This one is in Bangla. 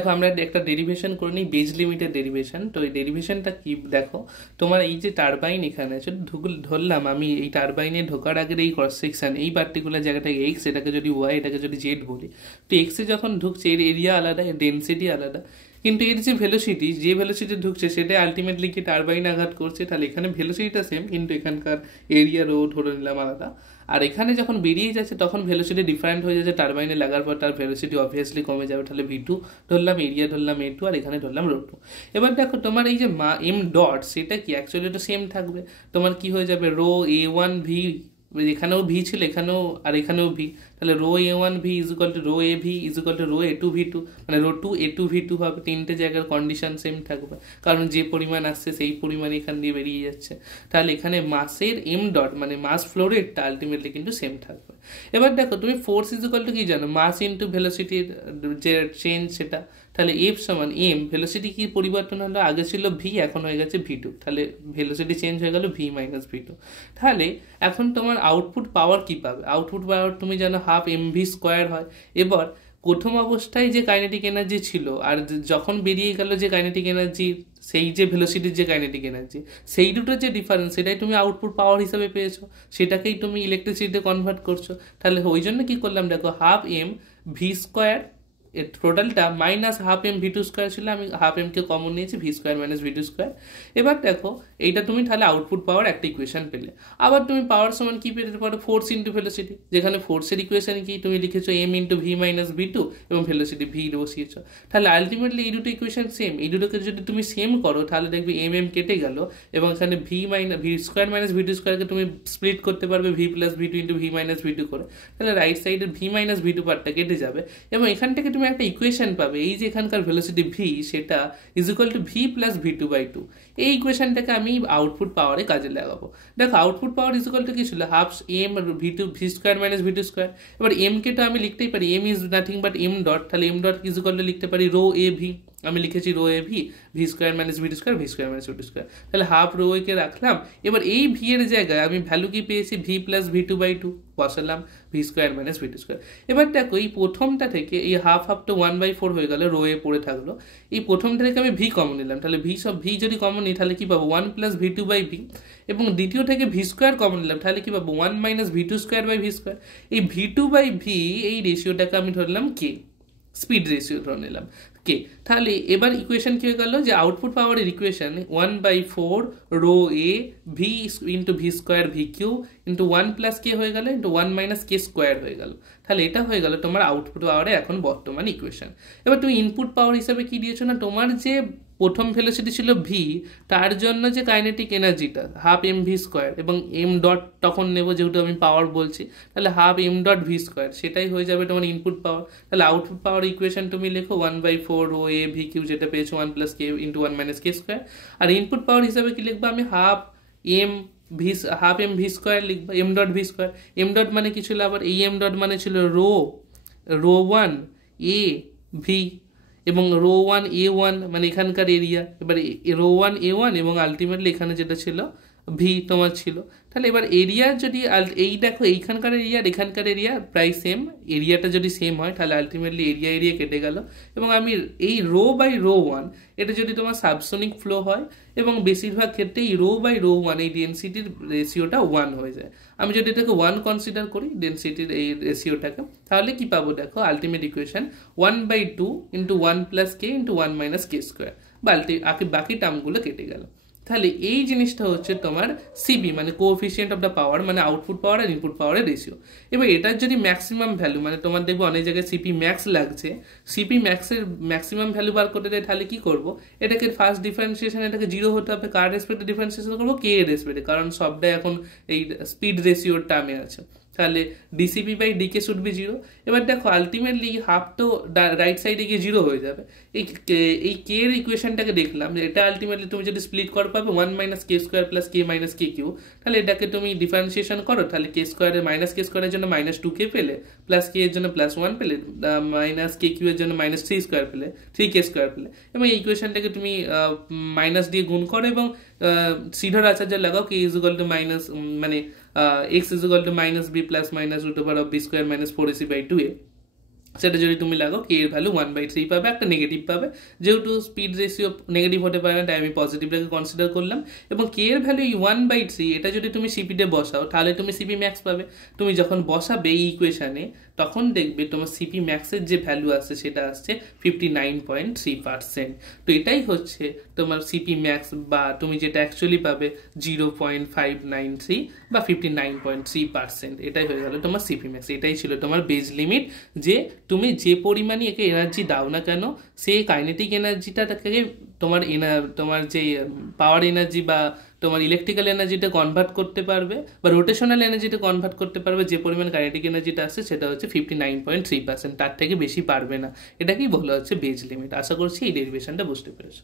দেখো আমরা একটা ডেরিভেশন করে নিই, বেজ লিমিটের ডেরিভেশন। তো এই ডেরিভেশনটা কি দেখো, তোমার এই যে টারবাইন এখানে আছে, ধরলাম আমি এই টারবাইনে ঢোকার আগের এই ক্রস সেকশন, এই পার্টিকুলার জায়গাটাকে এক্স, এটাকে যদি ওয়াই, এটাকে যদি জেড বলি, তো এক্সে যখন ঢুকছে এর এরিয়া আলাদা, এর ডেন্সিটি আলাদা, কিন্তু এর যে ভেলোসিটি, যে ভেলোসিটি ঢুকছে সেটা আলটিমেটলি কি টারবাইন আঘাত করছে, তাহলে এখানে ভেলোসিটিটা সেম কিন্তু এখানকার এরিয়া রো ধরে নিলাম আলাদা। আর এখানে যখন বেরিয়ে যাচ্ছে তখন ভেলোসিটি ডিফারেন্ট হয়ে যাচ্ছে, টারবাইনে লাগার পর তার ভেলোসিটি অবভিয়াসলি কমে যাবে, তাহলে ভি2 ধরলাম, এরিয়া ধরলাম এ2, আর এখানে ধরলাম রো2। এবার দেখো তোমার এই যে এম ডট সেটা কি অ্যাকচুয়ালি তো সেম থাকবে, তোমার কি হয়ে যাবে রো এ1 ভি, এখানেও ভি ছিল এখানেও, আর এখানেও ভি, তাহলে rho A one V is equal to rho A V is equal to rho A two V two, মানে রো2 এ2 ভি2 হবে, তিনটে জায়গার কন্ডিশন সেম থাকবে, কারণ যে পরিমাণ আসছে সেই পরিমাণ এখান দিয়ে বেরিয়ে যাচ্ছে। তাহলে এখানে মাসের এম ডট মানে মাস ফ্লো রেটটা আলটিমেটলি কিন্তু সেম থাকবে। এবার দেখো তুমি ফোর্স ইজ ইকুয়াল টু কি জানো, মাস ইন্টু ভেলোসিটির যে চেঞ্জ সেটা, তাহলে এফ সমান এম, ভেলোসিটি কি পরিবর্তন হলো, আগে ছিল ভি এখন হয়ে গেছে ভি2, তাহলে ভেলোসিটি চেঞ্জ হয়ে গেল ভি মাইনাস ভি2। তাহলে এখন তোমার আউটপুট পাওয়ার কি পাবে, আউটপুট পাওয়ার তুমি জানো হাফ এম ভি স্কোয়ার হয়। এবার প্রথম অবস্থায় যে কাইনেটিক এনার্জি ছিল আর যখন বেরিয়ে গেল যে কাইনেটিক এনার্জি, সেই যে ভেলোসিটির যে কাইনেটিক এনার্জি, সেই দুটোর যে ডিফারেন্স সেটাই তুমি আউটপুট পাওয়ার হিসাবে পেয়েছো, সেটাকেই তুমি ইলেকট্রিসিটিতে কনভার্ট করছো। তাহলে ওই জন্য কি করলাম দেখো, হাফ এম ভি স্কোয়ার এর টোটালটা minus half M V two square ছিল, আমি হাফ এমকে কমন নিয়েছি, v square minus V two square. এবার দেখো এইটা তুমি তাহলে আউটপুট পাওয়ার একটা ইকুয়েশন পেলে। আবার তুমি পাওয়ার সমান কি পেতে পারো, ফোর্স ইন্টু ভেলোসিটি, যেখানে ফোর্সের ইকুয়েশন কি তুমি লিখেছো M into V minus V two এবং ভেলোসিটি ভি বসিয়েছো। তাহলে আলটিমেটলি এই দুটো ইকুয়েশন সেম, এই দুটোকে যদি তুমি সেম করো তাহলে দেখবে এম এম কেটে গেল এবং এখানে V minus V square minus V two স্কোয়ারকে তুমি স্প্লিট করতে পারবে V plus V two into V minus V two করে, তাহলে রাইট সাইডের ভি মাইনাস ভি টু পার্টটা কেটে যাবে এবং এখান থেকে তুমি একটা ইকুয়েশন পাবে, এই যে এখানকার ভেলোসিটি ভি সেটা is equal to V plus V two by two. এই ইকুয়েশনটাকে আমি আউটপুট পাওয়ারে কাজে লাগাবো। দেখো output power is equal to কি ছিল, half M V two V square minus V two square. এবার এম কে তো আমি লিখতেই পারি, M is nothing but M dot, তাহলে M dot is equal to লিখতে পারি রো এ ভি, আমি লিখেছি rho A V, V square minus V two square, v square minus V two square, তাহলে হাফ রো এ কে রাখলাম। এবার এই ভি এর জায়গায় আমি ভ্যালু কি পেয়েছি, V plus V two by two বসালাম, V square minus V two square. এবার দেখো এই প্রথমটা থেকে এই হাফ হাফ তো 1/4 হয়ে গেল, রো এ পড়ে থাকলো, এই প্রথমটা থেকে আমি ভি কমন নিলাম, তাহলে ভি যদি কমন নিই তাহলে কি পাবো, 1 plus V two by v, এবং দ্বিতীয় থেকে ভি স্কোয়ার কমন নিলাম তাহলে কি পাবো, 1 minus V two square by v square. এই ভি টু বাই ভি এই রেশিওটাকে আমি ধরলাম কে, স্পিড রেশিও ধরে নিলাম কে। তাহলে এবার ইকুয়েশন কি হয়ে গেল, যে আউটপুট পাওয়ারের equation 1/4 rho A V into V square V Q into 1 plus K হয়ে গেল ইন্টু 1 মাইনাস কে স্কোয়ার হয়ে গেল। তাহলে এটা হয়ে গেল তোমার আউটপুট পাওয়ারে এখন বর্তমান ইকুয়েশন। এবার তুমি ইনপুট পাওয়ার হিসাবে কি দিয়েছো না, তোমার যে প্রথম ভেলোসিটি ছিল ভি, তার জন্য যে কাইনেটিক এনার্জিটা হাফ এম ভি স্কোয়ার, এবং এম ডট তখন নেবো যেহেতু আমি পাওয়ার বলছি, তাহলে half M dot V square, সেটাই হয়ে যাবে তোমার ইনপুট পাওয়ার। তাহলে আউটপুট পাওয়ার ইকুয়েশন তুমি লেখো 1/4 ও এ ভি কিউ, যেটা পেয়েছো 1 plus K into 1 minus K square. আর ইনপুট পাওয়ার হিসাবে কি লিখবো, আমি half M V, half M V square লিখবো, M dot V square. M dot মানে কি ছিল, আবার এই এম ডট মানে ছিল রো ওয়ান এ ভি, এবং রো ওয়ান এ ওয়ান মানে এখানকার এরিয়া, এবার রো ওয়ান এ ওয়ান এবং আলটিমেটলি এখানে যেটা ছিল ভি তোমার ছিল। তাহলে এবার এরিয়া যদি এই দেখো এইখানকার এরিয়া আর এখানকার এরিয়া প্রায় সেম, এরিয়াটা যদি সেম হয় তাহলে আলটিমেটলি এরিয়া এরিয়া কেটে গেল, এবং আমি এই রো বাই রো ওয়ান এটা যদি তোমার সাবসোনিক ফ্লো হয়, এবং বেশিরভাগ ক্ষেত্রে এই রো বাই রো ওয়ান এই ডেন্সিটির রেশিওটা 1 হয়ে যায়। আমি যদি এটাকে 1 কনসিডার করি ডেন্সিটির এই রেশিওটাকে, তাহলে কি পাবো দেখো, ultimate equation 1/2 into 1 plus K into 1 minus K square, বা বাকি টার্মগুলো কেটে গেল। তাহলে এই জিনিসটা হচ্ছে তোমার সিবি মানে কোএফিসিয়েন্ট অফ দ্য পাওয়ার, মানে আউটপুট পাওয়ার আর ইনপুট পাওয়ারের রেশিও। এবার এটার যদি ম্যাক্সিমাম ভ্যালু, মানে তোমার দেখবো অনেক জায়গায় সিপি ম্যাক্স লাগছে, সিপি ম্যাক্সের ম্যাক্সিমাম ভ্যালু বার করতে দেয়, তাহলে কি করবো, এটাকে ফার্স্ট ডিফারেন্সিয়েশন এটাকে 0 হতে হবে, কার রেসপেক্টে ডিফারেন্সিয়েশন করবো, কে এর রেসপেক্টে, কারণ সবটাই এখন এই স্পিড রেশিওর টার্মে আছে। তাহলে DCP by DK should be 0। এবার দেখো আলটিমেটলি হাফ তো রাইট সাইডে গিয়ে 0 হয়ে যাবে। এই কে এর ইকুয়েশনটাকে দেখলাম যে এটা আলটিমেটলি তুমি যদি স্প্লিট করো পাবে 1 মাইনাস কে স্কোয়ার প্লাস কে মাইনাস কে কিউ। তাহলে এটাকে তুমি ডিফারেন্সিয়েশন করো, তাহলে কে স্কোয়ারের মাইনাস কে স্কোয়ারের জন্য -2k পেলে, প্লাস কে এর জন্য +1 পেলে, মাইনাস কে কিউ এর জন্য -3 স্কোয়ার পেলে, 3k স্কোয়ার পেলে, এবং এই ইকুয়েশনটাকে তুমি মাইনাস দিয়ে গুণ করো এবং সিধর আচার্য লাগাও, K is equal to minus x is equal to -b plus minus root over of b square minus 4ac by 2a। সেটা যদি তুমি লাগো কে এর ভ্যালু 1/3 পাবে, একটা নেগেটিভ পাবে, যেহেতু স্পিড রেশিও নেগেটিভ হতে পারে না তাই আমি পজিটিভটাকে কনসিডার করলাম। এবং কে এর ভ্যালু এই 1/3 এটা যদি তুমি সিপিতে বসাও তাহলে তুমি সিপি ম্যাক্স পাবে। তুমি যখন বসাবে এই ইকুয়েশানে তখন দেখবে তোমার সিপি ম্যাক্সের যে ভ্যালু আসছে সেটা আসছে 59.3%। তো এটাই হচ্ছে তোমার সিপি ম্যাক্স, বা তুমি যেটা অ্যাকচুয়ালি পাবে 0.593 বা 59.3%, এটাই হয়ে গেল তোমার সিপি ম্যাক্স। এটাই ছিল তোমার বেজ লিমিট, যে তুমি যে পরিমাণে একে এনার্জি দাও না কেন সে কাইনেটিক এনার্জিটাকে তোমার যে পাওয়ার এনার্জি বা তোমার ইলেকট্রিক্যাল এনার্জিটা কনভার্ট করতে পারবে বা রোটেশনাল এনার্জিটা কনভার্ট করতে পারবে। যে পরিমাণ কাইনেটিক এনার্জিটা আসছে সেটা হচ্ছে 59.3%, তার থেকে বেশি পারবে না। এটাকেই বলা হচ্ছে বেজ লিমিট। আশা করছি এই ডেরিভেশনটা বুঝতে পেরেছো।